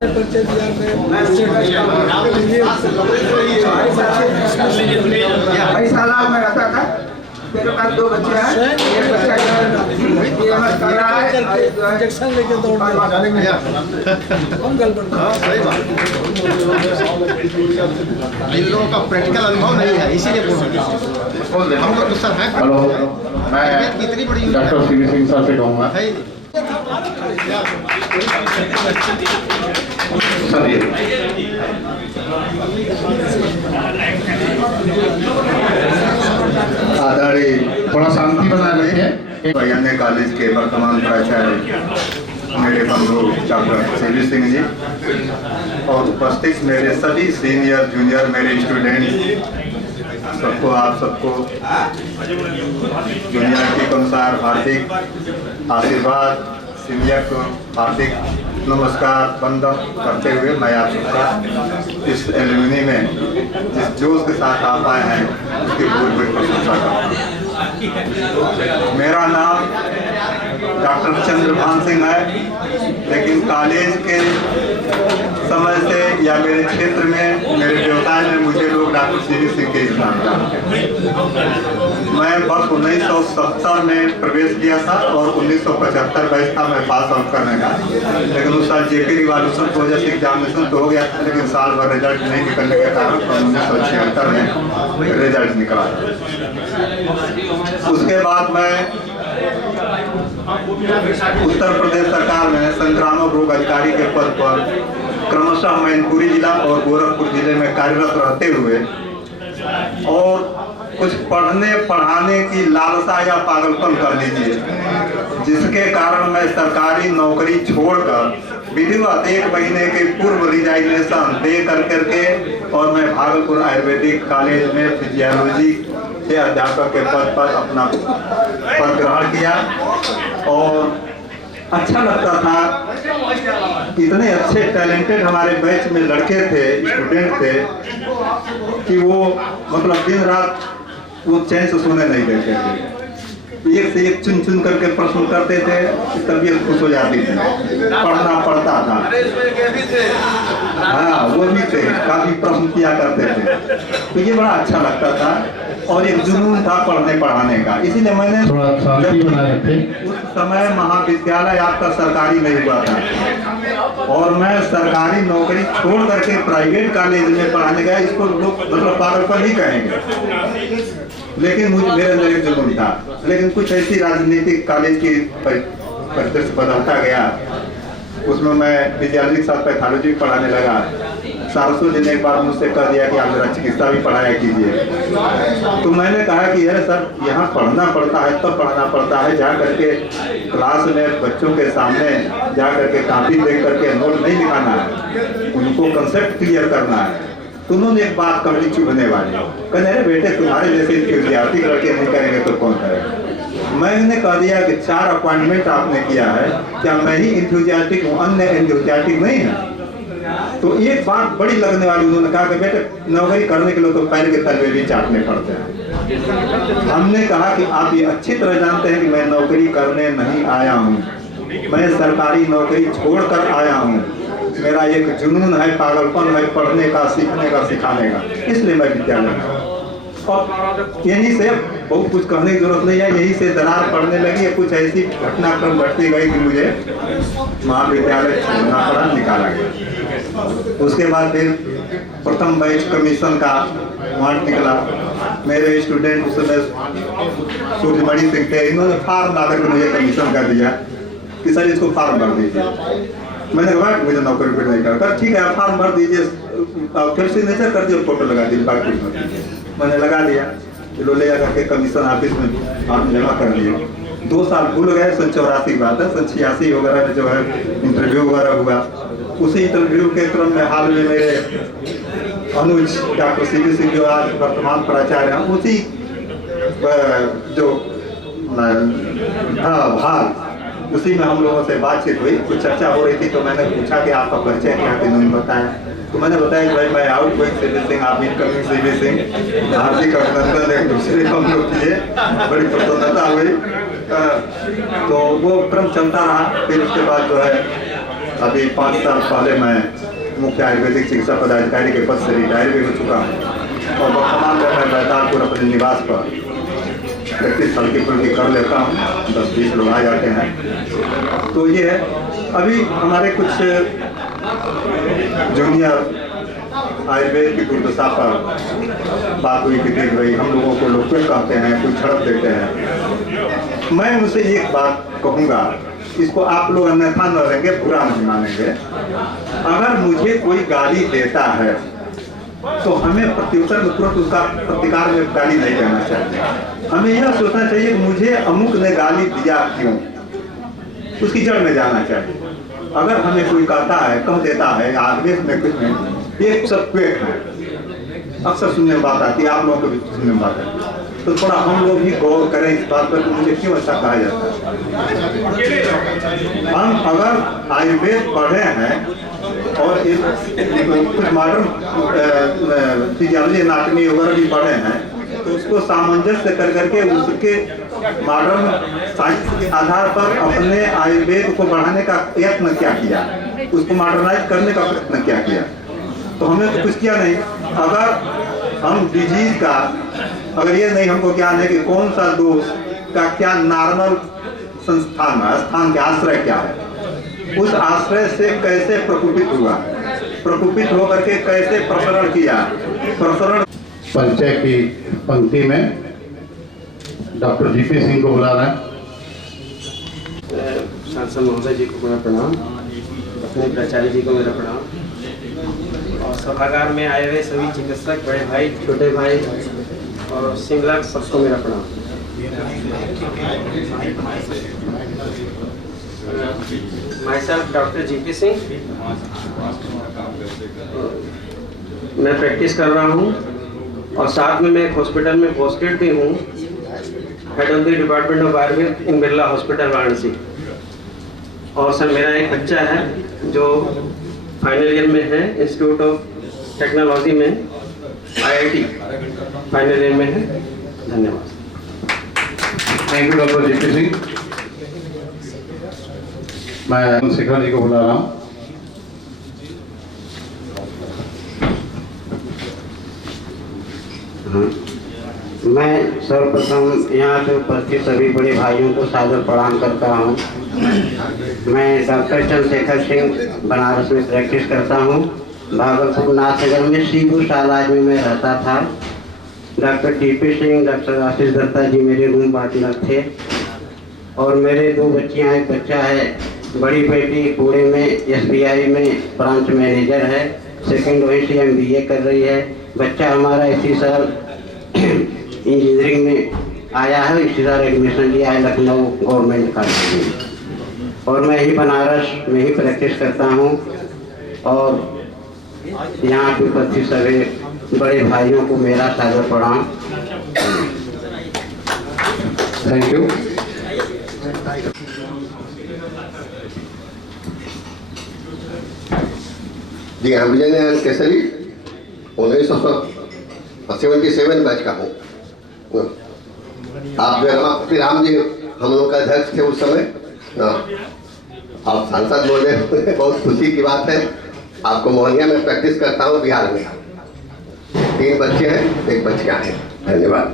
परिचय दिया भाई सालाब में रहता था। मेरे पास दो बच्चे हैं, एक बच्चा कर रहा है, इंजेक्शन लेके दौड़ हम गड़बड़ सही बात। इन लोगों का प्रैक्टिकल अनुभव नहीं है, इसीलिए बोल रहे हैं। हम लोग तो सर हैं। हेलो, मैं कितनी बड़ी डॉक्टर सीवी सिंह सर से कहूँगा है। सर ये आदरणीय थोड़ा शांति बना रहे हैं। अन्य कॉलेज के वर्तमान प्राचार्य मेरे बंधु डॉक्टर सीवी सिंह जी और उपस्थित मेरे सभी सीनियर जूनियर मेरे स्टूडेंट सबको आप सबको जूनियर के अनुसार हार्दिक आशीर्वाद, सीनियर को हार्दिक नमस्कार वंदन करते हुए मैं आप सबका इस एलुमनी में जिस जोश के साथ आप आए हैं उसकी बहुत बड़ी प्रशंसा करता हूँ। मेरा नाम डॉक्टर चंद्रभान सिंह है, लेकिन कॉलेज के समय से या मेरे क्षेत्र में मेरे व्यवसाय में मुझे लोग डॉक्टर सीवी सिंह के नाम जानते हैं। मैं वर्ष 1970 में प्रवेश किया था और 1975 बैच था मैं पास आउट करने का, लेकिन उस साल जेपी रिवॉल्यूशन की वजह से एग्जामिनेशन तो हो गया था, लेकिन साल भर रिजल्ट नहीं निकलने के कारण 1976 में रिजल्ट निकला। उसके बाद मैं उत्तर प्रदेश सरकार में संक्रामक रोग अधिकारी के पद पर क्रमशः मैनपुरी जिला और गोरखपुर जिले में कार्यरत रहते हुए और कुछ पढ़ने पढ़ाने की लालसा या पागलपन कर लीजिए, जिसके कारण मैं सरकारी नौकरी छोड़कर विधिवत 1 महीने के पूर्व रिजाइनेशन दे करके और मैं भागलपुर आयुर्वेदिक कॉलेज में फिजियोलॉजी के अध्यापक के पद पर अपना पद ग्रहण किया और अच्छा लगता था। इतने अच्छे टैलेंटेड हमारे बैच में लड़के थे, स्टूडेंट थे कि वो मतलब दिन रात वो चैन से सोने नहीं देते थे। एक से एक चुन चुन करके प्रश्न करते थे, तबीयत खुश हो जाती थी, पढ़ना पड़ता था। हाँ, वो भी थे, काफी प्रश्न किया करते थे, तो ये बड़ा अच्छा लगता था और एक जुनून था पढ़ने पढ़ाने का। इसीलिए मैंने थोड़ा शांति बना रखे। उस समय महाविद्यालय आपका सरकारी नहीं हुआ था और मैं सरकारी नौकरी छोड़ करके प्राइवेट कॉलेज में पढ़ाने गया। इसको लोग मतलब पागलपन ही कहेंगे, लेकिन मुझे मेरे अंदर एक जुनून था। लेकिन कुछ ऐसी राजनीतिक कॉलेज की परिदृश्य बदलता गया, उसमें मैं फिजियोलॉजी के साथ पैथोलॉजी पढ़ाने लगा। सारसू जी ने एक बार मुझसे कह दिया कि आप जरा चिकित्सा भी पढ़ाया कीजिए, तो मैंने कहा कि अरे सर, यहाँ पढ़ना पड़ता है, तब पढ़ना पड़ता है, जा करके क्लास में बच्चों के सामने जा करके कॉपी देख करके नोट नहीं लिखाना है, उनको कंसेप्ट क्लियर करना है। तो उन्होंने एक बात कही चुभने वाली, कहने अरे बेटे, तुम्हारे जैसे इंथुजियास्टिक लड़के नहीं करेंगे तो कौन करेगा। मैंने कह दिया कि 4 अपॉइंटमेंट आपने किया है, क्या मैं ही इंथुजियास्टिक हूँ, अन्य इंथुजियास्टिक नहीं है? तो एक बात बड़ी लगने वाली, उन्होंने कहा कि बेटे, नौकरी करने के लिए तो पैर के तलवे भी चाटने पड़ते हैं। हमने कहा कि आप ये अच्छी तरह जानते हैं कि मैं नौकरी करने नहीं आया हूँ, मैं सरकारी नौकरी छोड़कर आया हूँ। मेरा एक जुनून है, पागलपन है पढ़ने का, सीखने का, सिखाने का, इसलिए मैं विद्यालय में। और यहीं से बहुत कुछ कहने की जरूरत नहीं है, यहीं से दरार पड़ने लगी है। कुछ ऐसी घटनाक्रम घटती गई कि मुझे महाविद्यालय छोड़ना पड़ा, निकाला गया। उसके बाद फिर प्रथम बैच कमीशन का वांट निकला। मेरे स्टूडेंट उस समय सूर्यमणि सिंह थे, इन्होंने फार्म ला करके मुझे कमीशन का दिया कि सर इसको फार्म भर दीजिए। मैंने कहा मुझे नौकरी पर नहीं करता, ठीक है आप फार्म भर दीजिए, फिर सिग्नेचर कर दिए, फोटो लगा दीजिए, बाकी मैंने लगा दिया। लो ले जाकर के कमीशन ऑफिस में आप जमा कर दिए। 2 साल भूल गए, 84 की बात है, 86 वगैरह में जो है इंटरव्यू वगैरह हुआ। उसी इंटरव्यू के क्रम में हाल में मेरे अनुज डॉक्टर सीवी सिंह जो आज वर्तमान प्राचार्य हैं, उसी जो भाग उसी में हम लोगों से बातचीत हुई, कुछ चर्चा हो रही थी। तो मैंने पूछा कि आपका परिचय क्या है, इन्होंने बताया। तो मैंने बताया कि भाई मैं आउट गोइंग सीवी सिंह, आप इनकमिंग सीवी सिंह, हार्दिक अभिनंदन। एक दूसरे को हम लोग किए, बड़ी प्रसन्नता हुई। तो वो क्रम चलता रहा। फिर उसके बाद जो है अभी 5 साल पहले मैं मुख्य आयुर्वेदिक चिकित्सा पदाधिकारी के पद से रिटायर भी हो चुका हूँ और वर्तमान में मैं बैतालपुर अपने निवास पर प्रैक्टिस हल्की फुल्की कर लेता हूँ, 10-20 लोग आ जाते हैं। तो ये है, अभी हमारे कुछ जूनियर आयुर्वेद की दुर्दशा पर बात हुई कि देख भाई हम लोगों को लोग क्यों कहते हैं, कोई झड़प देते हैं। मैं उनसे एक बात कहूँगा, इसको आप लोग अन्यथा न लेंगे, बुरा नहीं मानेंगे। अगर मुझे कोई गाली देता है तो हमें प्रत्युत्तर में तुरंत उसका प्रतिकार में गाली नहीं देना चाहिए। हमें यह सोचना चाहिए कि मुझे अमुक ने गाली दिया क्यों, उसकी जड़ में जाना चाहिए। अगर हमें कोई कहता है, कह देता है आवेश में कुछ नहीं, ये सब पेट है, अक्सर सुनने में बात आती है, आप लोगों को भी सुनने में बात आती है, तो थोड़ा हम लोग भी गौर करें इस बात पर कि मुझे क्यों ऐसा कहा जाता है। हम अगर आयुर्वेद पढ़े हैं और कुछ मॉडर्न फिजियोलॉजी एनाटॉमी वगैरह भी पढ़े हैं, तो उसको सामंजस्य कर करके उसके मॉडर्न साइंस के आधार पर अपने आयुर्वेद को बढ़ाने का यत्न क्या किया, उसको मॉडर्नाइज करने का प्रयत्न क्या किया। तो हमने तो कुछ किया नहीं। अगर हम डिजीज का, अगर ये नहीं हमको ज्ञान है कि कौन सा दोष का क्या नॉर्मल संस्थान है, स्थान के आश्रय क्या है, उस आश्रय से कैसे प्रकोपित हुआ, प्रकोपित होकर के कैसे प्रसरण किया, प्रसरण। परिचय की पंक्ति में डॉक्टर जीपी सिंह को बुला रहे हैं। सांसद महोदय जी को मेरा प्रणाम, अपने प्राचार्य जी को मेरा प्रणाम, और सभागार में आए हुए सभी चिकित्सक, बड़े भाई, छोटे भाई और सिंगला सबको मेरा प्रणाम। My self doctor GP Singh, मैं प्रैक्टिस कर रहा हूँ और साथ में मैं एक हॉस्पिटल में पोस्टेड भी हूँ, head of the department of Ayurveda in Birla hospital Varanasi. और सर मेरा एक बच्चा है जो फाइनल ईयर में है, इंस्टीट्यूट ऑफ टेक्नोलॉजी में, IIT फाइनल ईयर में है। धन्यवाद। Thank you doctor GP Singh. मैं शेखर जी को बुला रहा हूँ। मैं सर्वप्रथम यहाँ पे उपस्थित सभी बड़े भाइयों को सादर प्रणाम करता हूँ। मैं डॉक्टर चंद्रशेखर सिंह बनारस में प्रैक्टिस करता हूँ। भागलपुर नाथनगर में सीबू सालाज में मैं रहता था। डॉक्टर टीपी सिंह, डॉक्टर आशीष दत्ता जी मेरे रूम पार्टनर थे और मेरे 2 बच्चियाँ, एक बच्चा है, बड़ी बेटी पुणे में SBI में ब्रांच मैनेजर है, सेकंड वहीं से MBA कर रही है। बच्चा हमारा इसी साल इंजीनियरिंग में आया है, इसी साल एडमिशन लिया है लखनऊ गवर्नमेंट कॉलेज में, और मैं ही बनारस में ही प्रैक्टिस करता हूँ। और यहाँ पे उपस्थित सभी बड़े भाइयों को मेरा सादर प्रणाम। Thank you. जी हाँ, विजय केसरी 1977 बैच का हूँ। आप जो है राम जी हम लोग का अध्यक्ष थे उस समय, आप सांसद बोल रहे हैं, बहुत खुशी की बात है। आपको मोहनिया में प्रैक्टिस करता हूँ बिहार में। 3 बच्चे हैं, 1 बच्चियाँ हैं। धन्यवाद।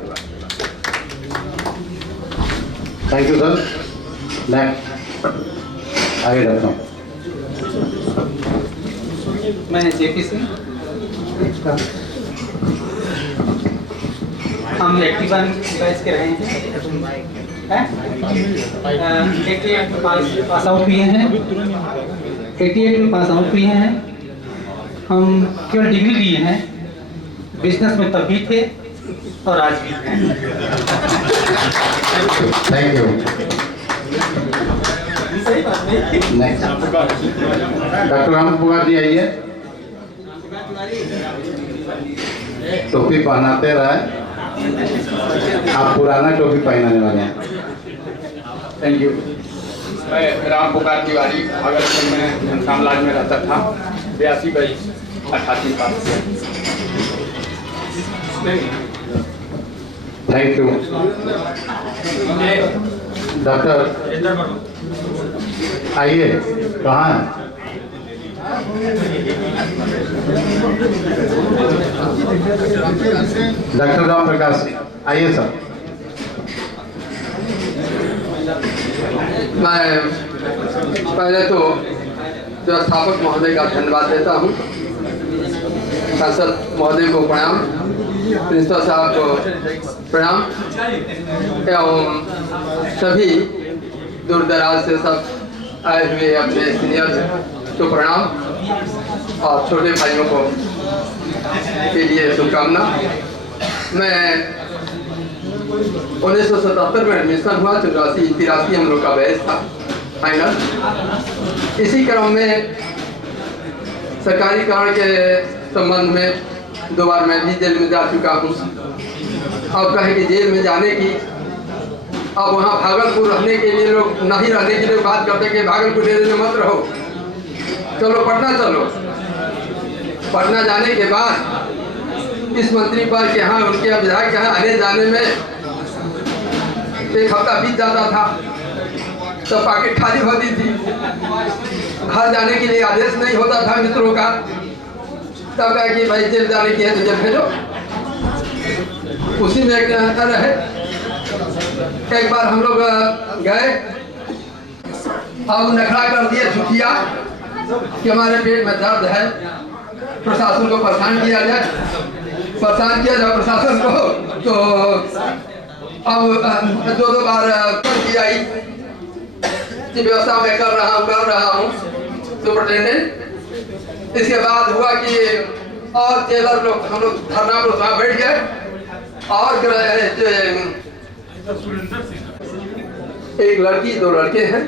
Thank you sir. नेक्स्ट आगे जाता हूँ। मैं जेपी सिंह, हम 81 बैच के रहे हैं, 88 में पास आउट हुए हैं, 88 में पास आउट हुए हैं। हम केवल डिग्री लिए हैं, बिजनेस में तब भी थे और आज भी हैं। Thank you. Next doctor Ram पुकार जी आइए। टोपी पहनाते रहे, आप पुराना टोपी पहनाने वाले हैं। Thank you. मैं राम पुकार तिवारी, भागलपुर में घनश्यामलाज में रहता था। 82/88 पास। Thank you. डॉक्टर आइए, कहाँ हैं? डॉक्टर राम प्रकाश आइए सर। मैं पहले तो व्यवस्थापक महोदय का धन्यवाद देता हूँ, सांसद महोदय को प्रणाम, प्रिंसिपल साहब को प्रणाम एवं सभी दूर दराज से सब आए हुए अपने सीनियर को प्रणाम और छोटे भाइयों को के लिए शुभकामना। मैं 1977 में एडमिशन हुआ, 84-83 हम लोग का बैच था फाइनल। इसी क्रम में सरकारी कारण के संबंध में 2 बार मैं भी जेल में जा चुका हूँ। अब कहे कि जेल में जाने की, अब वहाँ भागलपुर रहने के लिए लोग नहीं रहने के लिए बात करते कि भागलपुर डेरे में मत रहो, चलो पटना चलो। पटना जाने के बाद इस मंत्री पर के यहाँ उनके विधायक के यहाँ आने जाने में 1 हफ्ता बीत जाता था, सब पाकेट खाली होती थी, घर जाने के लिए आदेश नहीं होता था मित्रों का। तब कहा कि भाई जेल जाने की है तो जेल भेजो, उसी में रहे। एक बार हम लोग गए, अब नखरा कर दिए झुकिया कि हमारे पेट में दर्द है, प्रशासन को परेशान किया जाए, प्रशासन को। तो अब 2 बार की आई कि व्यवस्था मैं कर रहा हूँ सुपरिटेंडेंट। इसके बाद हुआ कि और जेलर लोग हम लोग धरना पर वहाँ बैठ गए और एक लड़की 2 लड़के हैं,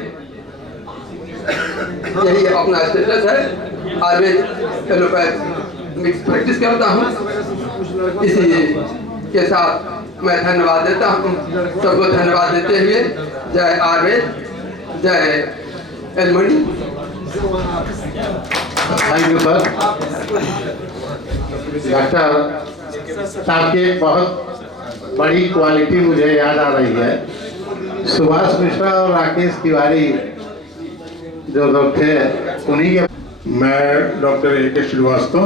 यही अपना स्टेटस है। आयुर्वेद एलोपैथ मिक्स प्रैक्टिस करता हूँ। इसी के साथ मैं धन्यवाद देता हूँ, सबको धन्यवाद देते हुए जय आयुर्वेद, जय alumni. Thank you sir. Doctor साहब की बहुत बड़ी क्वालिटी मुझे याद आ रही है। सुभाष मिश्रा और राकेश तिवारी जो लोग थे, उन्हीं के। मैं डॉक्टर A.K. श्रीवास्तव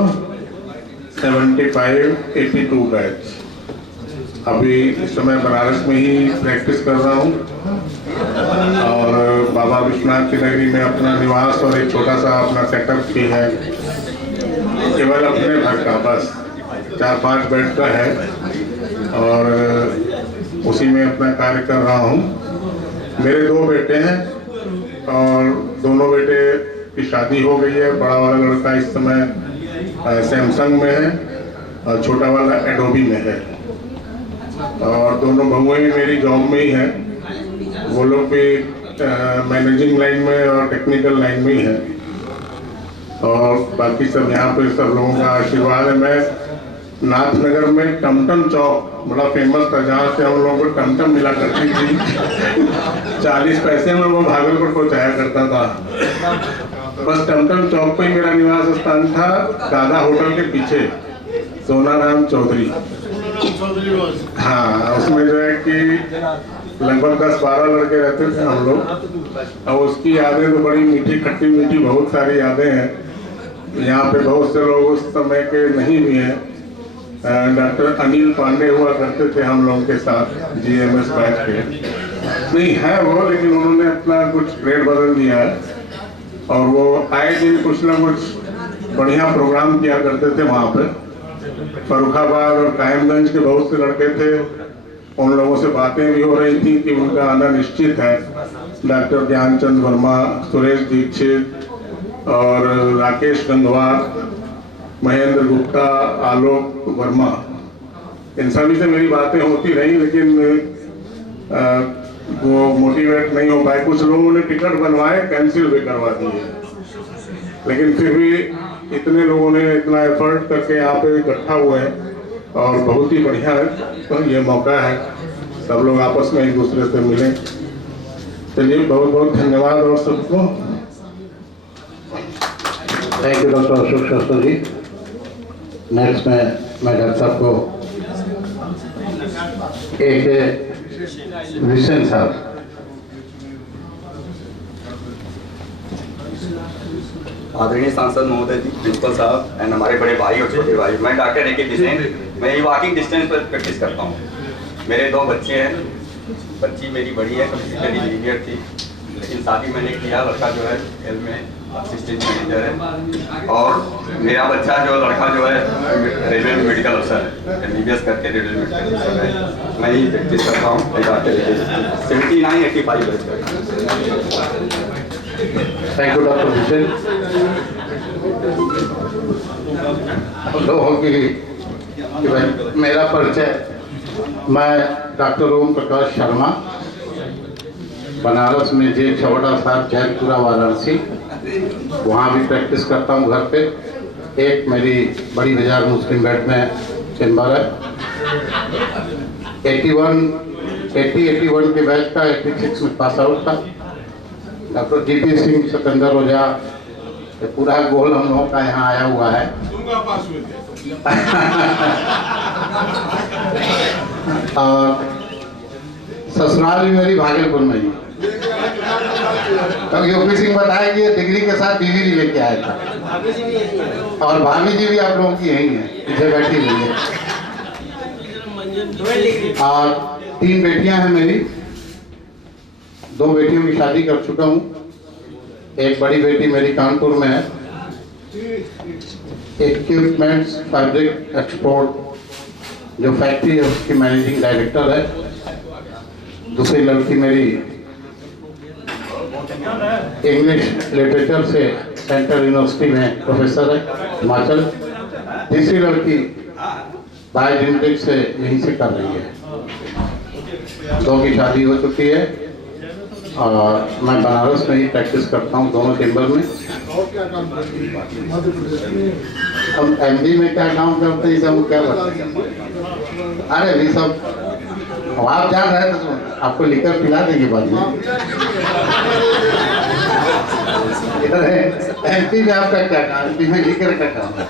75-82 बैच, अभी इस समय बनारस में ही प्रैक्टिस कर रहा हूँ और बाबा विश्वनाथ की नगरी में अपना निवास और एक छोटा सा अपना सेटअप भी है, केवल अपने घर का, बस 4-5 बेड का है और उसी में अपना कार्य कर रहा हूँ। मेरे 2 बेटे हैं और दोनों बेटे की शादी हो गई है। बड़ा वाला लड़का इस समय सैमसंग में है और छोटा वाला एडोबी में है और दोनों बहुएं भी मेरी जॉब में ही हैं। वो लोग भी मैनेजिंग लाइन में और टेक्निकल लाइन में ही हैं और बाकी सब यहाँ पे सब लोगों का आशीर्वाद है। मैं नाथनगर में टमटम चौक बड़ा फेमस था, जहाँ से हम लोगों को टमटम मिला करती थी 40 पैसे में वो भागलपुर पहुँचाया करता था। बस टमटम चौक पे ही मेरा निवास स्थान था, दादा होटल के पीछे, सोनाराम चौधरी। हाँ, उसमें जो है कि लगभग 10-12 लड़के रहते थे हम लोग और उसकी यादें तो बड़ी मीठी खट्टी मीठी बहुत सारी यादें हैं। यहाँ पे बहुत से लोग उस समय के नहीं भी हैं। डॉक्टर अनिल पांडे हुआ करते थे हम लोगों के साथ, GMS बैच के नहीं है वो, लेकिन उन्होंने अपना कुछ ग्रेड बदल दिया है और वो आए दिन कुछ ना कुछ बढ़िया प्रोग्राम किया करते थे वहाँ पे। फरुखाबाद और कायमगंज के बहुत से लड़के थे, उन लोगों से बातें भी हो रही थी कि उनका आना निश्चित है। डॉक्टर ज्ञानचंद वर्मा, सुरेश दीक्षित और राकेश गंगवार, महेंद्र गुप्ता, आलोक वर्मा, इन सभी से मेरी बातें होती रही, लेकिन वो मोटिवेट नहीं हो पाए। कुछ लोगों ने टिकट बनवाए, कैंसिल भी करवा दिए, लेकिन फिर भी इतने लोगों ने इतना एफर्ट करके यहाँ पे इकट्ठा हुए हैं और बहुत ही बढ़िया है। तो ये मौका है सब लोग आपस में एक दूसरे से मिलें। चलिए, बहुत बहुत धन्यवाद और सबको। Thank you doctor Ashok Shastri ji. Next में मैं डॉक्टर साहब को A.K. विशन साहब। आदरणीय सांसद महोदय जी, प्रिंसिपल साहब एंड हमारे बड़े भाई और छोटे भाई, मैं डॉक्टर ए के बिसेन, मैं ये वॉकिंग डिस्टेंस पर प्रैक्टिस करता हूँ। मेरे 2 बच्चे हैं, बच्ची मेरी बड़ी है, कंप्यूटर इंजीनियर थी, लेकिन शादी मैंने किया। लड़का जो है एल में असिस्टेंट मैनेजर है, और मेरा बच्चा जो लड़का जो है रेलवे में मेडिकल अफसर है, MBBS करके रेलवे में मेडिकल अफसर है। मैं ही प्रैक्टिस करता हूँ doctor 7985 thank you doctor Hussain. लोगों की मेरा परिचय, मैं डॉक्टर ओम प्रकाश शर्मा, बनारस में जे छवड़ा साहब जैनपुरा वाराणसी, वहाँ भी प्रैक्टिस करता हूँ घर पे। एक मेरी बड़ी बाजार मुस्लिम बेड में चैम्बर है। 81 के बैच का 86 में पास आउट था। डॉक्टर GP सिंह, सिकंदर ओझा, पूरा गोल हम लोगों का यहाँ आया हुआ है। और ससुराल भी मेरी भागलपुर में ही, क्योंकि OP सिंह बताया कि डिग्री के साथ बीवी भी लेके आया था, और भाभी जी भी आप लोगों की यही है, पीछे बैठी हुई है। और 3 बेटियां हैं मेरी, 2 बेटियों की शादी कर चुका हूँ। एक बड़ी बेटी मेरी कानपुर में है, इक्विपमेंट्स फैब्रिक एक्सपोर्ट जो फैक्ट्री है उसकी मैनेजिंग डायरेक्टर है। दूसरी लड़की मेरी इंग्लिश लिटरेचर से सेंट्रल यूनिवर्सिटी में प्रोफेसर है, हिमाचल। तीसरी लड़की बायोजेनेटिक्स से यहीं से कर रही है। 2 की शादी हो चुकी है, और मैं बनारस में ही प्रैक्टिस करता हूँ, दोनों चैम्बर में। अब MD में क्या काम करते हैं सब क्या बताते हैं? अरे भी सब आप जान रहे तो आपको लिकर पिला देंगे बाद में। इधर है MP में आपका क्या काम? MP में लिकर का काम है।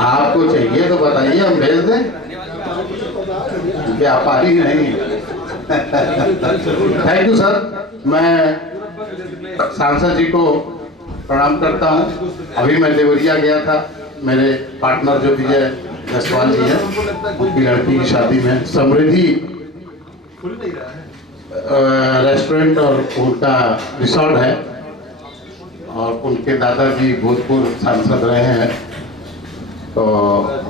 आपको चाहिए तो बताइए, हम भेज दें, व्यापारी नहीं है। Thank you sir. मैं सांसद जी को प्रणाम करता हूँ। अभी मैं देवरिया गया था, मेरे पार्टनर जो विजय जसवाल जी है, उनकी लड़की की शादी में समृद्धि रेस्टोरेंट और उनका रिसोर्ट है, और उनके दादाजी भूतपूर्व सांसद रहे हैं, तो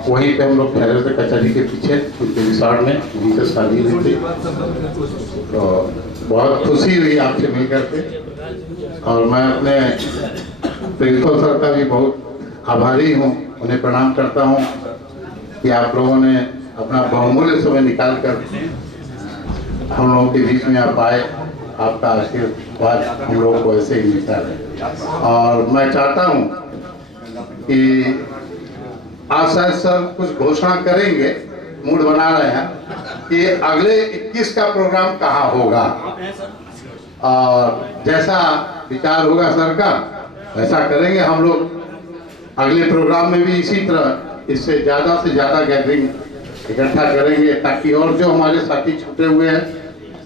वहीं पे हम लोग ठहरे थे कचहरी के पीछे उनके रिसोर्ट में, वहीं से शादी हुई थी। तो बहुत खुशी हुई आपसे मिल करके, और मैं अपने प्रिंसिपल सर का भी बहुत आभारी हूँ, उन्हें प्रणाम करता हूँ कि आप लोगों ने अपना बहुमूल्य समय निकाल कर हम लोगों के बीच में आप आए। आपका आशीर्वाद हम लोगों को ऐसे ही मिलता है। और मैं चाहता हूँ कि आज शायद सर कुछ घोषणा करेंगे, मूड बना रहे हैं कि अगले 21 का प्रोग्राम कहाँ होगा, और जैसा विचार होगा सर का वैसा करेंगे हम लोग। अगले प्रोग्राम में भी इसी तरह इससे ज़्यादा से ज़्यादा गैदरिंग इकट्ठा करेंगे, ताकि और जो हमारे साथी छूटे हुए हैं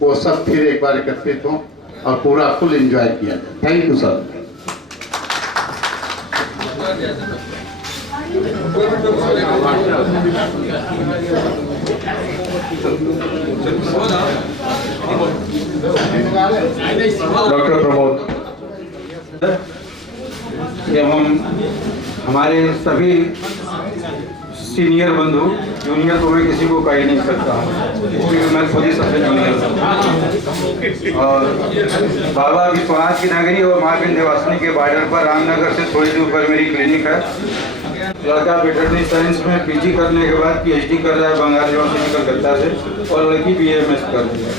वो सब फिर एक बार एकत्रित हों और पूरा फुल एंजॉय किया जाए। Thank you sir. Doctor Pramod, एवं हमारे सभी सीनियर बंधु, जूनियर तो मैं किसी को कह ही नहीं सकता क्योंकि मैं खुद ही सबसे जूनियर हूँ। और बाबा विश्वनाथ की नगरी और माँ विंध्यवासिनी के बॉर्डर पर रामनगर से थोड़ी दूर पर मेरी क्लिनिक है। लड़का वेटरनरी साइंस में PG करने के बाद PhD कर रहा है बंगाल यूनिवर्सिटी कलकत्ता से, और लड़की BAMS कर रही है।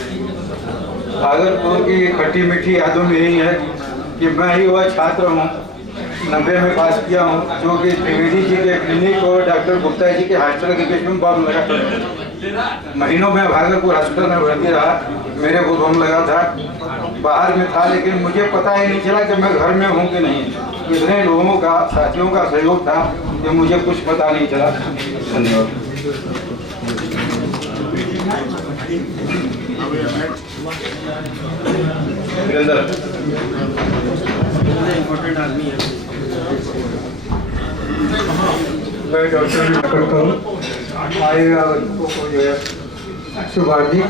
भागलपुर की खट्टी मीठी यादों में यही है कि मैं ही वह छात्र हूँ, 90 में पास किया हूँ, जो कि त्रिवेदी जी के क्लिनिक और डॉक्टर गुप्ता जी के हॉस्पिटल के बीच में बम लगा। महीनों में भागलपुर हॉस्पिटल में भर्ती रहा, मेरे को बम लगा था, बाहर में था, लेकिन मुझे पता ही नहीं चला कि मैं घर में हूँ कि नहीं। इतने लोगों का, साथियों का सहयोग था कि मुझे कुछ पता नहीं चला। धन्यवाद। इम्पोर्टेंट आदमी है। मैं डॉक्टर करता हूँ। आएगा बच्चों को जो है सुभाषित,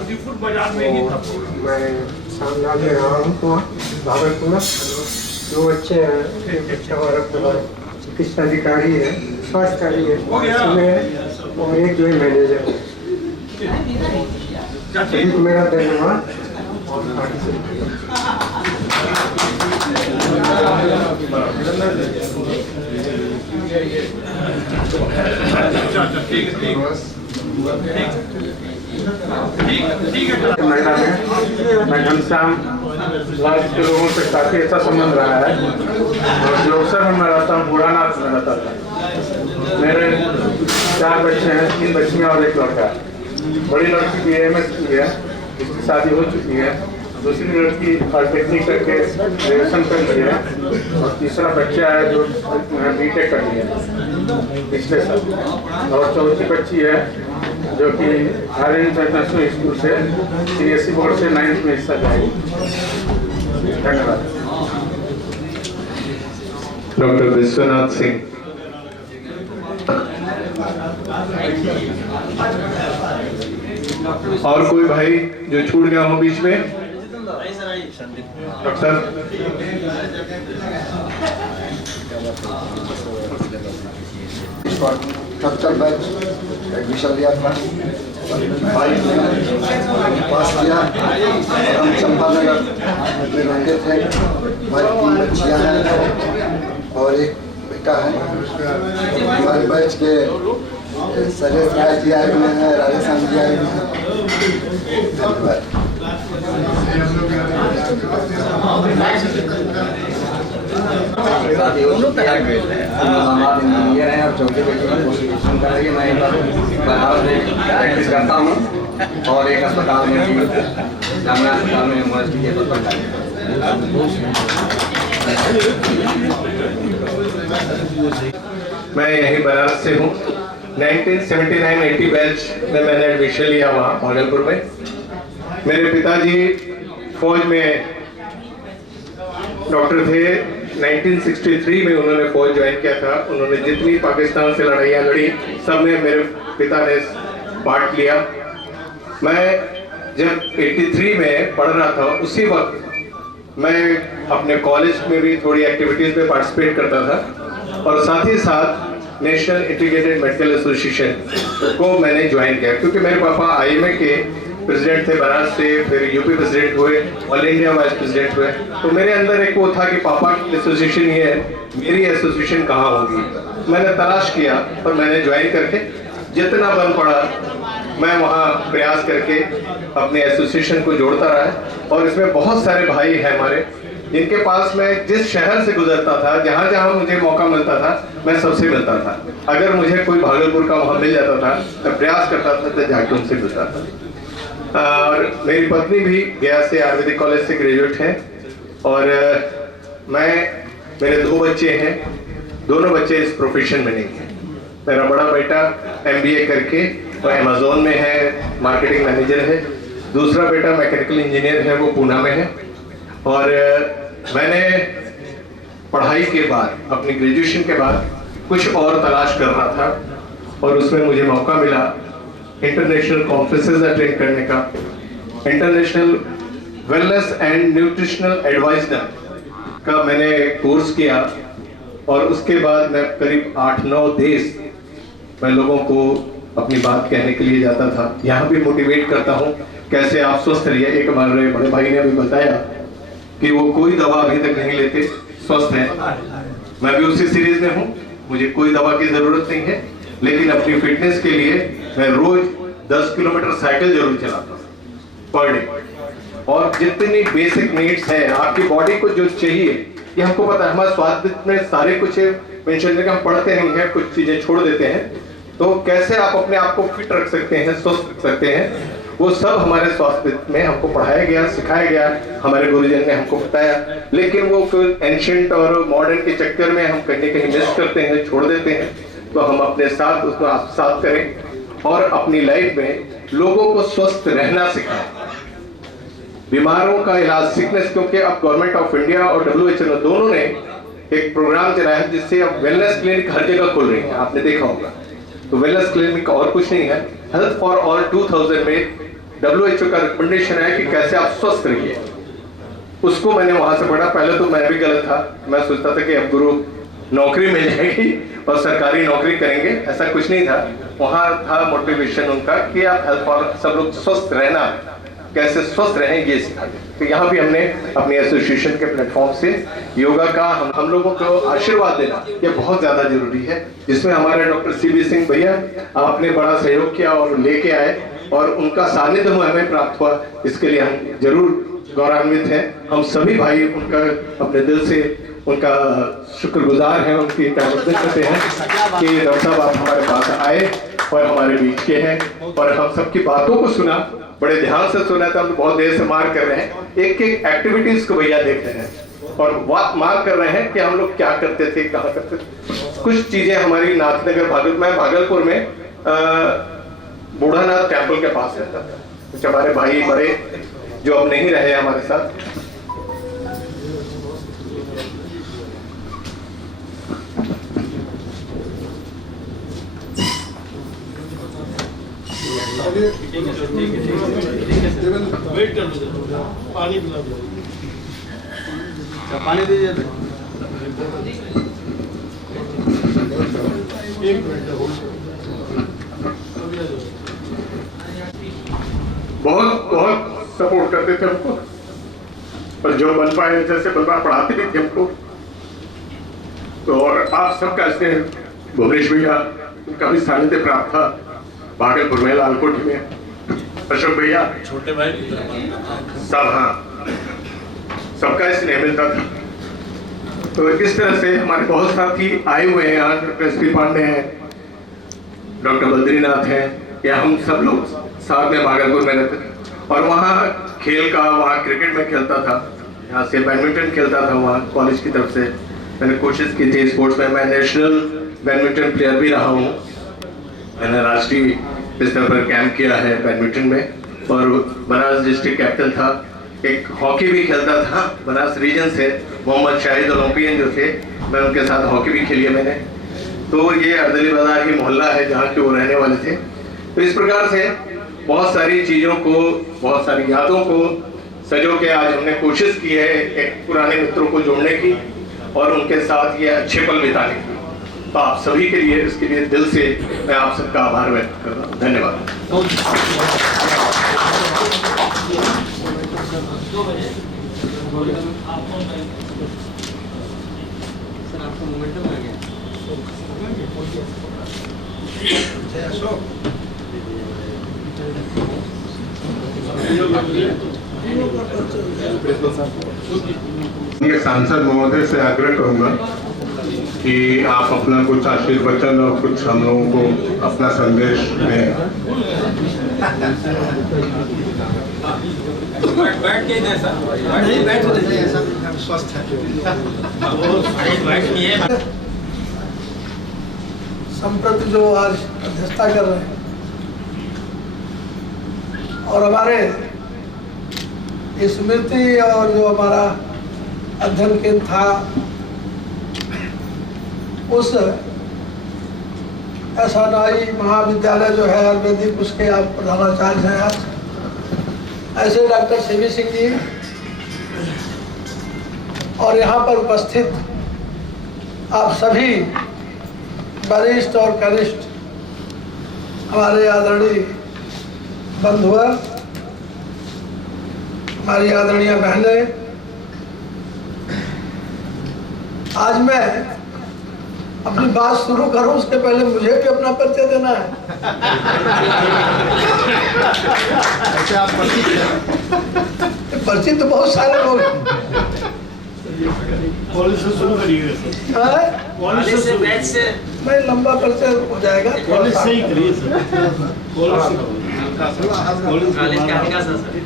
मैं सामना ले रहा हूँ तो भागलपुर 2 बच्चे हैं। एक बच्चा हमारा चिकित्सा अधिकारी है, स्वास्थ्य अधिकारी है उसमें, और एक जो है मैनेजर है। सभी को मेरा धन्यवाद। महिला में मैं घनश्याम लाल के लोगों से काफी अच्छा संबंध रहा है, और जो अवसर में मैं रहता हूँ बुढ़ानाथ में रहता था। मेरे 4 बच्चे हैं, 3 बच्चियाँ और 1 लड़का। बड़ी लड़की भी MS की है, इसकी शादी हो चुकी है। दूसरी लड़की पॉलिटेक्निक करके ग्रेजुएशन कर ली है, और तीसरा बच्चा है जो BTech कर लिया है पिछले साल, और चौथी बच्ची है जो कि आर्यन इंटरनेशनल स्कूल से CBSE बोर्ड से 9th में हिस्सा जाएगी। धन्यवाद। डॉक्टर विश्वनाथ सिंह। और कोई भाई जो छूट गया हो बीच में? डॉक्टर डॉक्टर बैच एडमिशन लिया था, 22 में पास किया। हम चंपानगर में रहते थे। हमारी 3 बच्चियाँ हैं और एक बेटा है। हमारे बैच के सरेश राय जी आए हुए हैं, राजस्थान जी आए हुए हैं। धन्यवाद। हमारे इंजीनियर हैं और चौथी बेटी में पोस्टिंग कर रही है। मैं बनारस में प्रैक्टिस करता हूँ और एक अस्पताल में भी, जामिया अस्पताल में यूनिवर्सिटी के पद पर। मैं यहीं बनारस से हूँ। 1979-80 बैच में मैंने एडमिशन लिया वहाँ भागलपुर में। मेरे पिताजी फौज में डॉक्टर थे। 1963 में उन्होंने फौज ज्वाइन किया था। उन्होंने जितनी पाकिस्तान से लड़ाइयाँ लड़ी सब में मेरे पिता ने पार्ट लिया। मैं जब 83 में पढ़ रहा था उसी वक्त मैं अपने कॉलेज में भी थोड़ी एक्टिविटीज़ में पार्टिसिपेट करता था, और साथ ही साथ नेशनल इंटीग्रेटेड मेडिकल एसोसिएशन को मैंने ज्वाइन किया, क्योंकि मेरे पापा IMA के प्रेसिडेंट थे बनारस से, फिर यूपी प्रेसिडेंट हुए, ऑल इंडिया वाइस प्रेसिडेंट हुए। तो मेरे अंदर एक वो था कि पापा की एसोसिएशन ये है, मेरी एसोसिएशन कहाँ होगी। मैंने तलाश किया और मैंने ज्वाइन करके जितना बन पड़ा मैं वहाँ प्रयास करके अपने एसोसिएशन को जोड़ता रहा। और इसमें बहुत सारे भाई हैं हमारे, जिनके पास मैं जिस शहर से गुजरता था, जहाँ जहाँ मुझे मौका मिलता था, मैं सबसे मिलता था। अगर मुझे कोई भागलपुर का वहाँ मिल जाता था, मैं प्रयास करता था तो जाके उनसे मिलता था। और मेरी पत्नी भी गया से आयुर्वेदिक कॉलेज से ग्रेजुएट है, और मेरे 2 बच्चे हैं। दोनों बच्चे इस प्रोफेशन में नहीं हैं। मेरा बड़ा बेटा MBA करके वो अमेज़न में है, मार्केटिंग मैनेजर है। दूसरा बेटा मैकेनिकल इंजीनियर है, वो पूना में है। और मैंने पढ़ाई के बाद, अपनी ग्रेजुएशन के बाद कुछ और तलाश कर रहा था, और उसमें मुझे मौका मिला इंटरनेशनल कॉन्फ्रेंसेस अटेंड करने का। International wellness and nutritional adviser का मैंने कोर्स किया, और उसके बाद मैं करीब 8-9 देश मैं लोगों को अपनी बात कहने के लिए जाता था। यहाँ भी मोटिवेट करता हूँ कैसे आप स्वस्थ रहिए। एक हमारे बड़े भाई ने अभी बताया कि वो कोई दवा अभी तक नहीं लेते, स्वस्थ हैं। मैं भी उसी सीरीज में हूँ, मुझे कोई दवा की जरूरत नहीं है, लेकिन अपनी फिटनेस के लिए मैं रोज 10 किलोमीटर साइकिल जरूर चलाता हूँ पर डे। और जितनी बेसिक नीड्स हैं आपकी बॉडी को जो चाहिए, ये हमको पता है। हमारे स्वास्थ्य में सारे कुछ मेंशन करके हम पढ़ते नहीं हैं, कुछ चीजें छोड़ देते हैं। तो कैसे आप अपने आप को फिट रख सकते हैं, स्वस्थ रख सकते हैं, वो सब हमारे स्वास्थ्य में हमको पढ़ाया गया, सिखाया गया, हमारे गुरुजन ने हमको बताया। लेकिन वो एंशिएंट और मॉडर्न के चक्कर में हम कहीं कहीं मिस करते हैं, छोड़ देते हैं। तो हम अपने साथ उसको साथ करें और अपनी लाइफ में लोगों को स्वस्थ रहना सिखाएं। बीमारों का इलाज, सिकनेस, क्योंकि अब गवर्नमेंट ऑफ इंडिया और WHO दोनों ने एक प्रोग्राम चलाया है जिससे अब वेलनेस क्लिनिक हर जगह खुल रही है, आपने देखा होगा। तो वेलनेस क्लिनिक और कुछ नहीं है, हेल्थ फॉर ऑल 2000 में WHO का रिकमेंडेशन है कि कैसे आप स्वस्थ रहिए। उसको मैंने वहां से पढ़ा। पहले तो मैं भी गलत था, मैं सोचता था कि अब गुरु नौकरी मिल जाएगी और सरकारी नौकरी करेंगे, ऐसा कुछ नहीं था। वहां था मोटिवेशन उनका कि आप हेल्थ फॉर, सब लोग स्वस्थ रहना, कैसे स्वस्थ रहें ये सिखाया। तो यहाँ भी हमने अपनी एसोसिएशन के प्लेटफॉर्म से योगा का हम लोगों को आशीर्वाद देना ये बहुत ज्यादा जरूरी है, जिसमें हमारे डॉक्टर CB सिंह भैया आपने बड़ा सहयोग किया और लेके आए और उनका सानिध्य हमें प्राप्त हुआ, इसके लिए हम जरूर गौरवान्वित हैं। हम सभी भाई उनका अपने दिल से उनका शुक्रगुजार हैं, उनकी तारीफ करते हैं कि डॉक्टर साहब आप हमारे पास आए और हमारे बीच के हैं और हम सबकी बातों को सुना, बड़े ध्यान से सुना था। हम बहुत देर से मार्क कर रहे हैं, एक एक एक्टिविटीज को भैया देख रहे हैं और मार्क कर रहे हैं कि हम लोग क्या करते थे, कहाँ करते थे। कुछ चीजें हमारी नाथनगर भागलपुर में बूढ़ानाथ टेम्पल के पास रहता था। कुछ हमारे भाई बड़े जो अब नहीं रहे हमारे साथ, वेट कर लो, पानी पिला दो, पानी दीजिए। एक मिनट बहुत सपोर्ट करते थे हमको और जो बन पाए जैसे बनवा पढ़ाते भी थे हमको। तो और आप सबका इसने भुवनेश भैया उनका भी सानिध्य प्राप्त था भागलपुर में, लालकोठी में, अशोक भैया, छोटे भाई सब, हाँ सबका स्नेह मिलता था। तो इस तरह से हमारे बहुत साथी आए हुए हैं, आज डॉक्टर SP पांडे हैं, डॉक्टर बद्रीनाथ हैं, या हम सब लोग साथ में भागलपुर में रहते थे और वहाँ खेल का, वहाँ क्रिकेट में खेलता था, यहाँ से बैडमिंटन खेलता था वहाँ कॉलेज की तरफ से। मैंने कोशिश की थी स्पोर्ट्स में, मैं नेशनल बैडमिंटन प्लेयर भी रहा हूँ, मैंने राष्ट्रीय स्तर पर कैंप किया है बैडमिंटन में और बनारस डिस्ट्रिक्ट कैप्टन था। एक हॉकी भी खेलता था, बनारस रीजन से मोहम्मद शाहिद ओलंपियन जो थे, मैं उनके साथ हॉकी भी खेली है मैंने। तो ये अर्दली बाजार की मोहल्ला है जहाँ के वो रहने वाले थे। तो इस प्रकार से बहुत सारी चीज़ों को, बहुत सारी यादों को सजो के आज हमने कोशिश की है एक पुराने मित्रों को जोड़ने की और उनके साथ ये अच्छे पल बिताने की। तो आप सभी के लिए, इसके लिए दिल से मैं आप सबका आभार व्यक्त कर रहा हूँ। धन्यवाद। ये सांसद महोदय से आग्रह करूंगा कि आप अपना कुछ आशीर्वचन और कुछ हम लोगों को अपना संदेश दें। बैठ के नहीं सर, नहीं बैठ के स्वस्थ है। संप्रति जो आज अध्यक्षता कर रहे हैं और हमारे स्मृति और जो हमारा अध्ययन केंद्र था उस SNI महाविद्यालय जो है आयुर्वेदिक, उसके आप प्रधानाचार्य हैं आज। ऐसे डॉक्टर CB सिंह जी और यहाँ पर उपस्थित आप सभी वरिष्ठ और कनिष्ठ हमारे आदरणीय बंधुआ, हमारी आदरणीय बहनें, आज मैं अपनी बात शुरू करूं उसके पहले मुझे भी अपना परिचय देना है। ऐसे आप परिचित तो बहुत सारे लोग कॉलेज से शुरू करिए, कॉलेज से बैच से मैं लंबा परिचय हो जाएगा। कॉलेज से ही करिए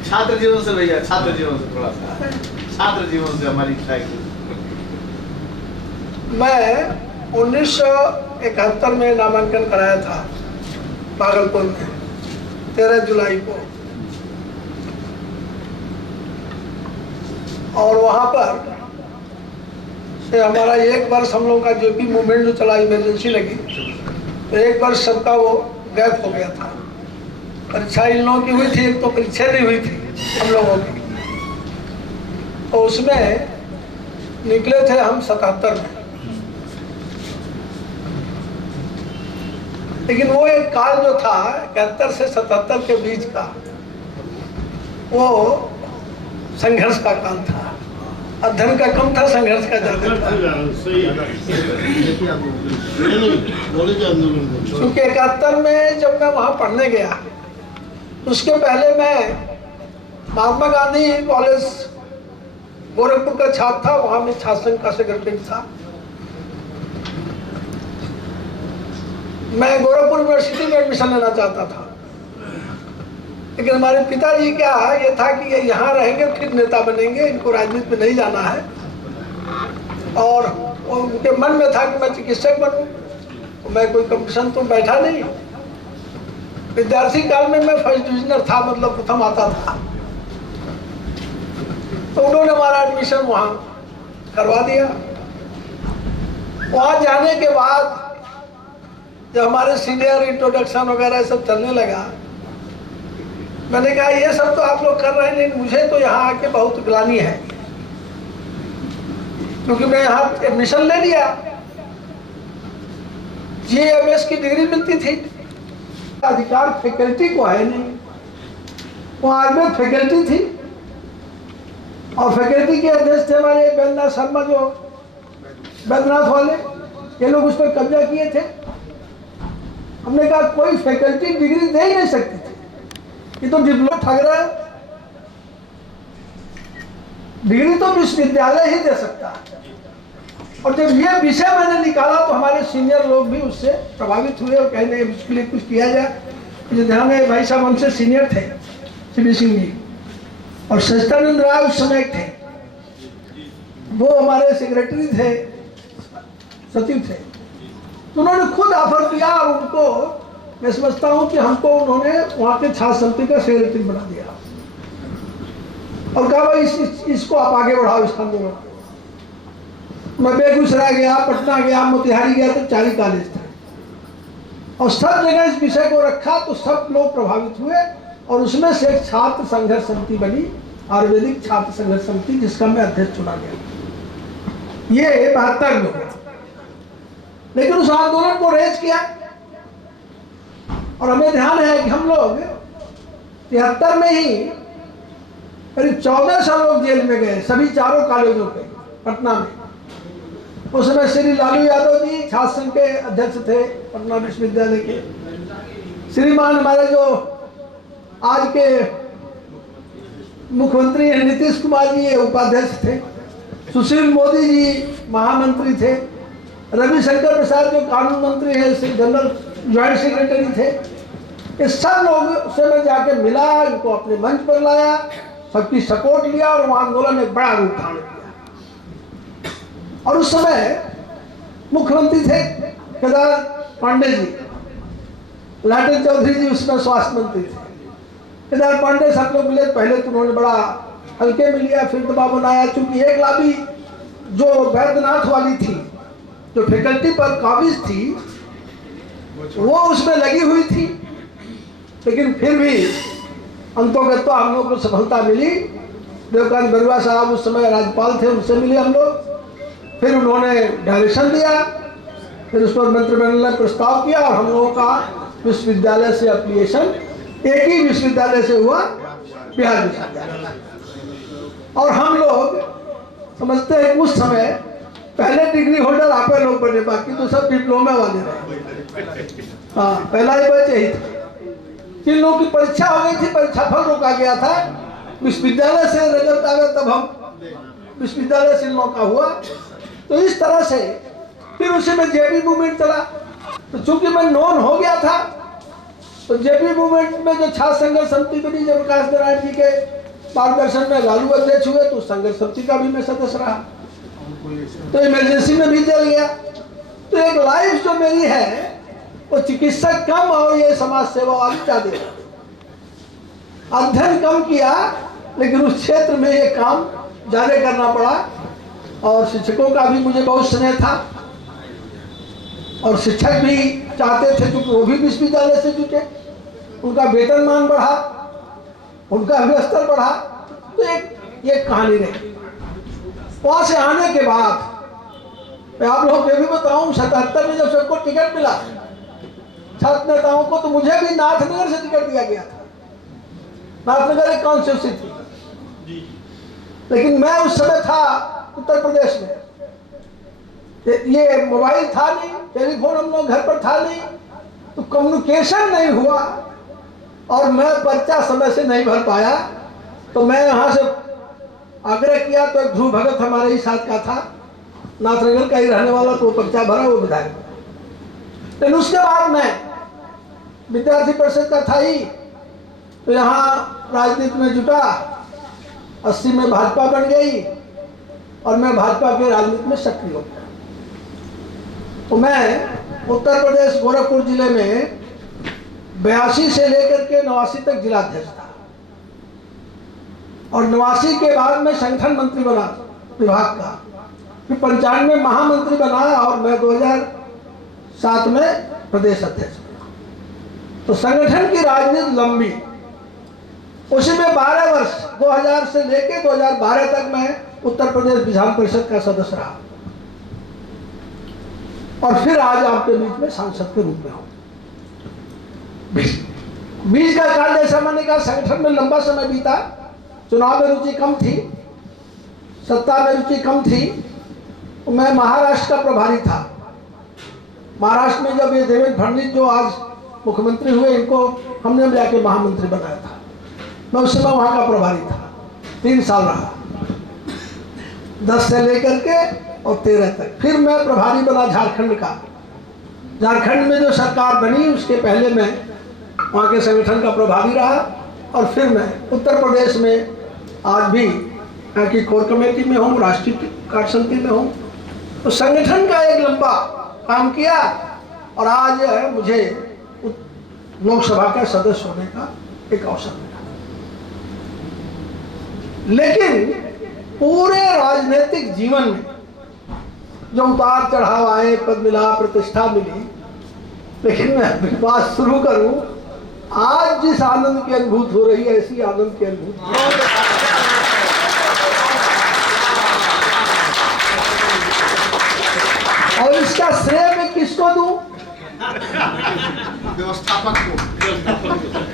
छात्र जीवन से भैया, छात्र जीवन से थोड़ा सा, छात्र जीवन से हमारी इच्छा है। मैं 1971 में नामांकन कराया था भागलपुर में 13 जुलाई को। और वहाँ पर से हमारा 1 वर्ष हम लोग का जेपी मूवमेंट जो चला, इमरजेंसी लगी तो 1 वर्ष सबका वो गैप हो गया था। परीक्षा इन लोगों की हुई थी, एक तो परीक्षा नहीं हुई थी हम लोगों की, तो उसमें निकले थे हम 77 में। लेकिन वो एक काल जो था 71 से 77 के बीच का, वो संघर्ष का काल था। अध्ययन का कम था, संघर्ष का ज्यादा था। क्योंकि 71 में जब मैं वहाँ पढ़ने गया, उसके पहले मैं महात्मा गांधी कॉलेज गोरखपुर का छात्र था, वहाँ में छात्र संघ का सेक्रेटरी था। मैं गोरखपुर यूनिवर्सिटी में एडमिशन लेना चाहता था, लेकिन हमारे पिताजी क्या ये था कि ये यहाँ रहेंगे फिर नेता बनेंगे, इनको राजनीति में नहीं जाना है। और उनके मन में था कि मैं चिकित्सक बनूं, तो मैं कोई कंपटीशन तो बैठा नहीं। विद्यार्थी काल में मैं फर्स्ट डिविजनर था, मतलब प्रथम आता था। तो उन्होंने हमारा एडमिशन वहाँ करवा दिया। वहाँ जाने के बाद जब हमारे सीनियर इंट्रोडक्शन वगैरह सब चलने लगा, मैंने कहा ये सब तो आप लोग कर रहे हैं, लेकिन मुझे तो यहाँ आके बहुत ग्लानि है, क्योंकि मैं यहाँ एडमिशन ले लिया, GMS की डिग्री मिलती थी, अधिकार फैकल्टी को है नहीं। वहाँ में फैकल्टी थी और फैकल्टी के अध्यक्ष थे हमारे बैद्यनाथ शर्मा, जो बैद्यनाथ वाले, ये लोग उस पर कब्जा किए थे। हमने कहा कोई फैकल्टी डिग्री दे ही नहीं सकती थी, ये तो डिप्लोमा ठग रहा है, डिग्री तो विश्वविद्यालय ही दे सकता है। और जब ये विषय मैंने निकाला तो हमारे सीनियर लोग भी उससे प्रभावित हुए और कहे नहीं इसके लिए कुछ किया जाए। मुझे ध्यान है भाई साहब हमसे सीनियर थे, CB सिंह जी, और सचिदानंद राय उस समय थे, वो हमारे सेक्रेटरी थे, सचिव थे। तो उन्होंने खुद ऑफर किया और उनको मैं समझता हूँ कि हमको उन्होंने वहाँ के छात्र समिति का सेक्रेटरी बना दिया और कहा भाई इसको आप आगे बढ़ाओ इस आंदोलन को। मैं बेगूसराय गया, पटना गया, मोतिहारी गया, तो 4 कॉलेज थे और सब जगह इस विषय को रखा तो सब लोग प्रभावित हुए और उसमें से एक छात्र संघर्ष समिति बनी, आयुर्वेदिक छात्र संघर्ष समिति, जिसका मैं अध्यक्ष चुना गया। ये 72 में हुआ, लेकिन उस आंदोलन को रेज किया और हमें ध्यान है कि हम लोग 73 में ही करीब 1400 लोग जेल में गए, सभी 4 कॉलेजों के पटना में। उस समय श्री लालू यादव जी छात्र संघ के अध्यक्ष थे पटना विश्वविद्यालय के। श्रीमान हमारे जो आज के मुख्यमंत्री हैं नीतीश कुमार जी, ये उपाध्यक्ष थे। सुशील मोदी जी महामंत्री थे। रविशंकर प्रसाद जो कानून मंत्री है, जनरल ज्वाइंट सेक्रेटरी थे। ये सब लोग से मैं जाके मिला, इनको अपने मंच पर लाया, सबकी सपोर्ट लिया और वो आंदोलन एक बड़ा रूप धारण किया। और उस समय मुख्यमंत्री थे केदार पांडे जी, लाटेन चौधरी जी उसमें स्वास्थ्य मंत्री थे। केदार पांडे सब लोग मिले, पहले तो उन्होंने बड़ा हल्के में लिया, फिर दबाव बनाया। चूंकि एक लाभी जो वैद्यनाथ वाली थी, जो फैकल्टी पर काबिज थी, वो उसमें लगी हुई थी, लेकिन फिर भी अंतोगत हम लोग को सफलता मिली। देवकांत बरुआ साहब उस समय राज्यपाल थे, उनसे मिले हम लोग, फिर उन्होंने डायरेक्शन दिया, फिर उस पर मंत्रिमंडल ने प्रस्ताव किया और हम लोगों का विश्वविद्यालय से एप्लीकेशन एक ही विश्वविद्यालय से हुआ, बिहार विश्वविद्यालय। और हम लोग समझते हैं उस समय पहले डिग्री होल्डर आप लोग बने, बाकी तो सब डिप्लोमा वाले रहे। हाँ, पहला ही बैच यही था। जिन लोगों की परीक्षा हो गई थी, परीक्षा फल रोका गया था, विश्वविद्यालय से रिजल्ट आ गया, तब हम विश्वविद्यालय से इन लोगों का हुआ। तो इस तरह से फिर उसी में जेपी मूवमेंट चला। तो चूंकि मैं नॉन हो गया था, तो जेपी मूवमेंट में जो छात्र संघर्ष समिति बनी, जब प्रकाश नारायण जी के मार्गदर्शन में लालू अध्यक्ष हुए, तो संघर्ष समिति का भी मैं सदस्य रहा। तो इमरजेंसी में भी चल गया। तो एक लाइफ जो मेरी है वो चिकित्सक कम और ये समाज सेवा वाली ज्यादा। अध्ययन कम किया, लेकिन उस क्षेत्र में ये काम ज़्यादा करना पड़ा, और शिक्षकों का भी मुझे बहुत स्नेह था, और शिक्षक भी चाहते थे क्योंकि वो भी विश्वविद्यालय से जुटे, उनका वेतनमान बढ़ा, उनका भी स्तर बढ़ा। तो एक कहानी रही। वहाँ से आने के बाद मैं आप लोगों को ये भी बताऊँ, 77 में जब सबको टिकट मिला छात्र नेताओं को, तो मुझे भी नाथनगर से टिकट दिया गया था। नाथनगर एक कॉन्स्टिट्यूंसी थी, लेकिन मैं उस समय था उत्तर प्रदेश में। ये मोबाइल था नहीं, टेलीफोन हम लोग घर पर था नहीं, तो कम्युनिकेशन नहीं हुआ, और मैं पर्चा समय से नहीं भर पाया। तो मैं यहाँ से आग्रह किया, तो ध्रुव भगत हमारे ही साथ का था, नाथनगर का ही रहने वाला, तो पर्चा भरा, वो विधायक। लेकिन उसके बाद मैं विद्यार्थी परिषद का था ही, तो यहाँ राजनीति में जुटा। 80 में भाजपा बन गई, और मैं भाजपा के राजनीति में सक्रिय हो गया। तो मैं उत्तर प्रदेश गोरखपुर जिले में 82 से लेकर के 89 तक जिलाध्यक्ष था, और 89 के बाद मैं संगठन मंत्री बना विभाग का, फिर 95 में महामंत्री बना, और मैं 2007 में प्रदेश अध्यक्ष बना। तो संगठन की राजनीति लंबी, उसी में 12 वर्ष 2000 से लेकर 2012 तक मैं उत्तर प्रदेश विधान परिषद का सदस्य रहा, और फिर आज आपके बीच में सांसद के रूप में हूं। बीच का काल, जैसा मैंने कहा, संगठन में लंबा समय बीता। चुनाव में रुचि कम थी, सत्ता में रुचि कम थी। मैं महाराष्ट्र का प्रभारी था। महाराष्ट्र में जब ये देवेंद्र फडणवीस जो आज मुख्यमंत्री हुए, इनको हमने जाके महामंत्री बनाया था। मैं उस समय वहाँ का प्रभारी था, 3 साल रहा, 10 से लेकर के और 13 तक। फिर मैं प्रभारी बना झारखंड का। झारखंड में जो सरकार बनी, उसके पहले मैं वहाँ के संगठन का प्रभारी रहा, और फिर मैं उत्तर प्रदेश में आज भी यहाँ की कोर कमेटी में हूँ, राष्ट्रीय कार्य समिति में हूँ। तो संगठन का एक लंबा काम किया, और आज मुझे लोकसभा का सदस्य होने का एक अवसर मिला। लेकिन पूरे राजनीतिक जीवन में जो उतार चढ़ाव आए, पद मिला, प्रतिष्ठा मिली, लेकिन मैं बात शुरू करूं, आज जिस आनंद की अनुभूति हो रही है, ऐसी आनंद की अनुभूति, और इसका श्रेय मैं किसको दूं? व्यवस्थापक को।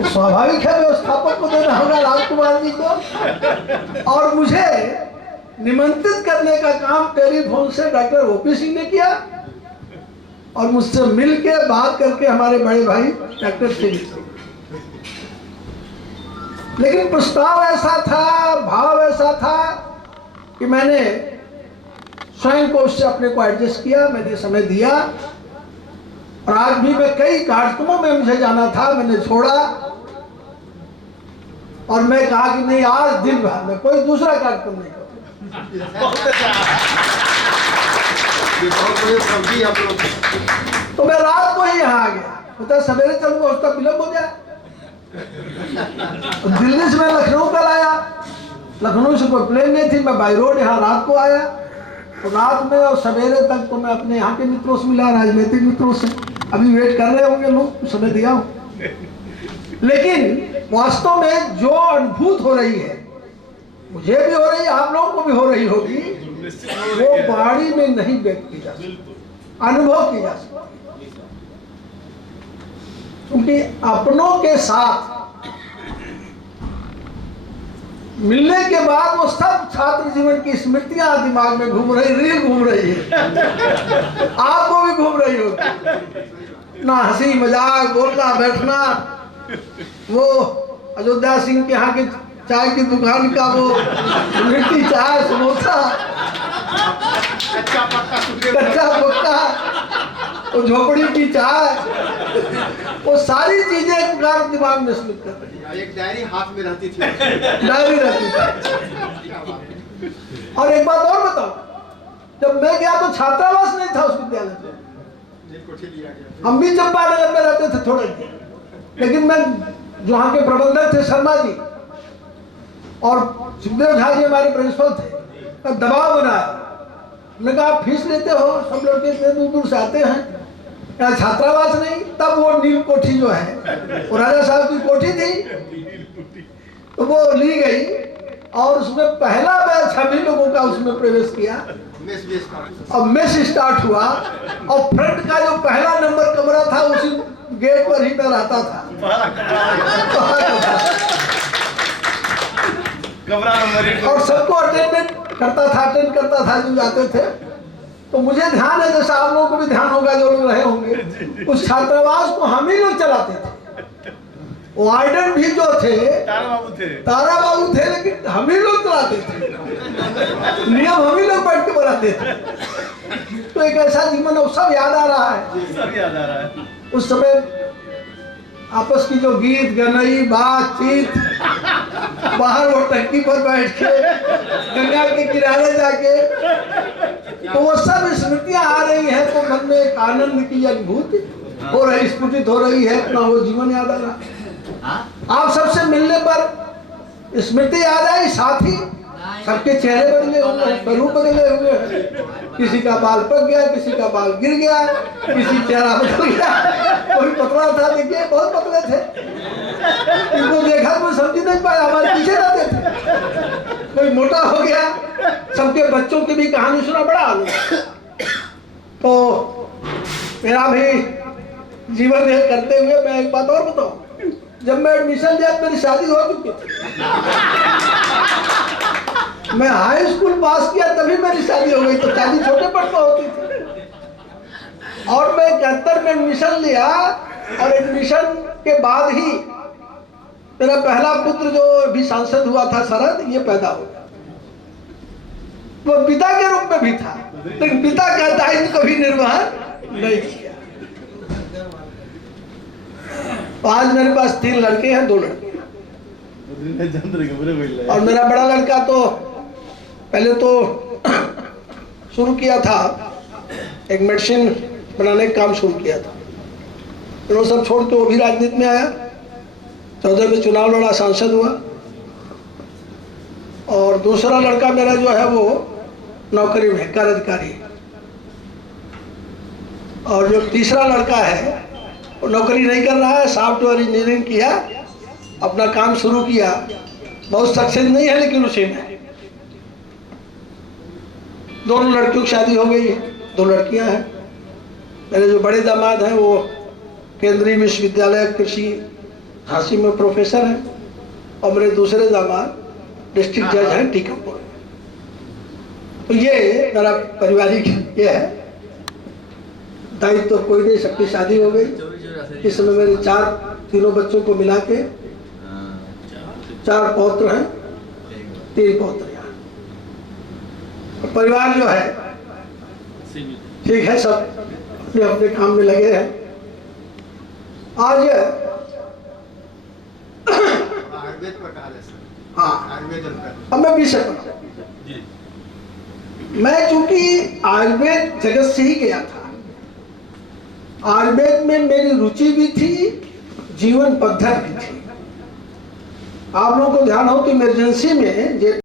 स्वाभाविक है, व्यवस्थापक को देना होगा, राजकुमार जी को। और मुझे निमंत्रित करने का काम टेलीफोन से डॉक्टर ओपी सिंह ने किया, और मुझसे मिल के बात करके हमारे बड़े भाई डॉक्टर सिंह। लेकिन प्रस्ताव ऐसा था, भाव ऐसा था कि मैंने स्वयं को उससे अपने को एडजस्ट किया, मैंने समय दिया। और आज भी मैं कई कार्यक्रमों में मुझे जाना था, मैंने छोड़ा, और मैं कहा कि नहीं, आज दिन भर में कोई दूसरा कार्यक्रम नहीं करूंगा। तो मैं रात को ही यहाँ आ गया, होता सवेरे चलूंगा, उसका विलंब हो जाए। दिल्ली से मैं लखनऊ कल आया, लखनऊ से कोई प्लेन नहीं थी, मैं बाई रोड यहाँ रात को आया। तो रात में और सवेरे तक तो मैं अपने यहाँ के मित्रों से मिला, राजनीतिक मित्रों से। अभी वेट कर रहे होंगे लोग, समय दिया हूँ। लेकिन वास्तव में जो अनुभूत हो रही है, मुझे भी हो रही है, आप लोगों को भी हो रही होगी, वो वाणी में नहीं व्यक्त की जा सकती, अनुभव की जा सकती। क्योंकि अपनों के साथ मिलने के बाद वो सब छात्र जीवन की स्मृतियां दिमाग में घूम रही, रील घूम रही है। आपको भी घूम रही होगी ना, हंसी मजाक, बोलना बैठना, वो अयोध्या सिंह के यहाँ के चाय की दुकान का वो लिट्टी चाय, समोसा, कच्चा पक्का, वो झोपड़ी की चाय, वो सारी चीजें एक बार दिमाग में स्मृत कर रही है। एक डायरी हाथ में रहती थी, डायरी रहती थी। और एक बात और बताओ, जब मैं गया तो छात्रावास नहीं था उस विद्यालय में, हम भी चंपानगर में रहते थे थोड़े, लेकिन मैं जो वहाँ के प्रबंधक थे शर्मा जी और सुखदेव झा जी हमारे प्रिंसिपल थे, का दबाव बनाया। मैंने कहा आप फीस लेते हो, सब लड़के इतने दूर दूर से आते हैं, यहाँ छात्रावास नहीं। तब वो नील कोठी जो है वो राजा साहब की कोठी थी, तो वो ली गई और उसमें पहला बैच हम ही लोगों का उसमें प्रवेश किया और मेस स्टार्ट हुआ। और फ्रंट का जो पहला नंबर कमरा था उसी गेट पर ही मैं रहता था। और सबको अटेंड करता था जो जाते थे। तो मुझे ध्यान है, जैसा आप लोगों को भी ध्यान होगा जो लोग रहे होंगे, उस छात्रावास को हम ही लोग चलाते थे। वार्डन भी जो थे तारा बाबू थे, लेकिन हम ही लोग चलाते थे, नियम हम ही लोग बैठ के बनाते थे। तो एक ऐसा जीवन अब सब याद आ रहा है। उस समय आपस की जो गीत गनई बातचीत, बाहर वो टंकी पर बैठ के गंगा के किनारे जाके, तो वो सब स्मृतियां आ रही हैं। तो मन में एक आनंद की अनुभूति हो रही, स्फुटित हो रही है, अपना वो जीवन याद आ रहा है। आप सबसे मिलने पर स्मृति याद आई, साथ ही सबके चेहरे बदले हुए, स्वरूप बदले हुए हैं। किसी का बाल पक गया, किसी का बाल गिर गया, किसी चेहरा बदल गया। कोई पतला था, देखिए बहुत पतले थे, इनको देखा तो समझ नहीं पाया, हमारे पीछे रहते थे। कोई मोटा हो गया, सबके बच्चों की भी कहानी सुना, बड़ा आनंद। तो मेरा भी जीवन करते हुए मैं एक बात और बताऊं, जब मैं एडमिशन लिया मेरी शादी हो चुकी थी। मैं हाई स्कूल पास किया तभी मेरी शादी हो गई, तो शादी छोटे पर तो होती थी। और मैं 71 में एडमिशन लिया और एडमिशन के बाद ही मेरा पहला पुत्र जो भी सांसद हुआ था शरद, ये पैदा हो गया। वो पिता के रूप में भी था, लेकिन पिता का दायित्व कभी निर्वहन नहीं किया। तो आज मेरे पास 3 लड़के हैं, 2 लड़के। और मेरा बड़ा लड़का तो पहले तो शुरू किया था, एक मेडिसिन बनाने का काम शुरू किया था, फिर वो सब छोड़ के वो भी राजनीति में आया। 14 में चुनाव लड़ा, सांसद हुआ। और दूसरा लड़का मेरा जो है वो नौकरी में कर अधिकारी है। और जो तीसरा लड़का है वो नौकरी नहीं कर रहा है, सॉफ्टवेयर इंजीनियरिंग किया, अपना काम शुरू किया, बहुत सक्सेस नहीं है लेकिन उसी में। दोनों लड़कियों की शादी हो गई है, 2 लड़कियां हैं। मेरे जो बड़े दामाद हैं वो केंद्रीय विश्वविद्यालय कृषि झांसी में प्रोफेसर हैं, और मेरे दूसरे दामाद डिस्ट्रिक्ट जज हैं टीकमपुर। तो ये मेरा पारिवारिक ये है दायित्व। तो कोई नहीं, सबकी शादी हो गई। इस समय मेरे 3 बच्चों को मिला के 4 पौत्र हैं, 3 पौत्र यहाँ। परिवार जो है ठीक है, सब अपने अपने काम में लगे हैं। आज हाँ, अब मैं विषय पर, मैं चूंकि आयुर्वेद जगत से ही गया था, आयुर्वेद में मेरी रुचि भी थी, जीवन पद्धति भी थी। आप लोगों को ध्यान हो तो इमरजेंसी में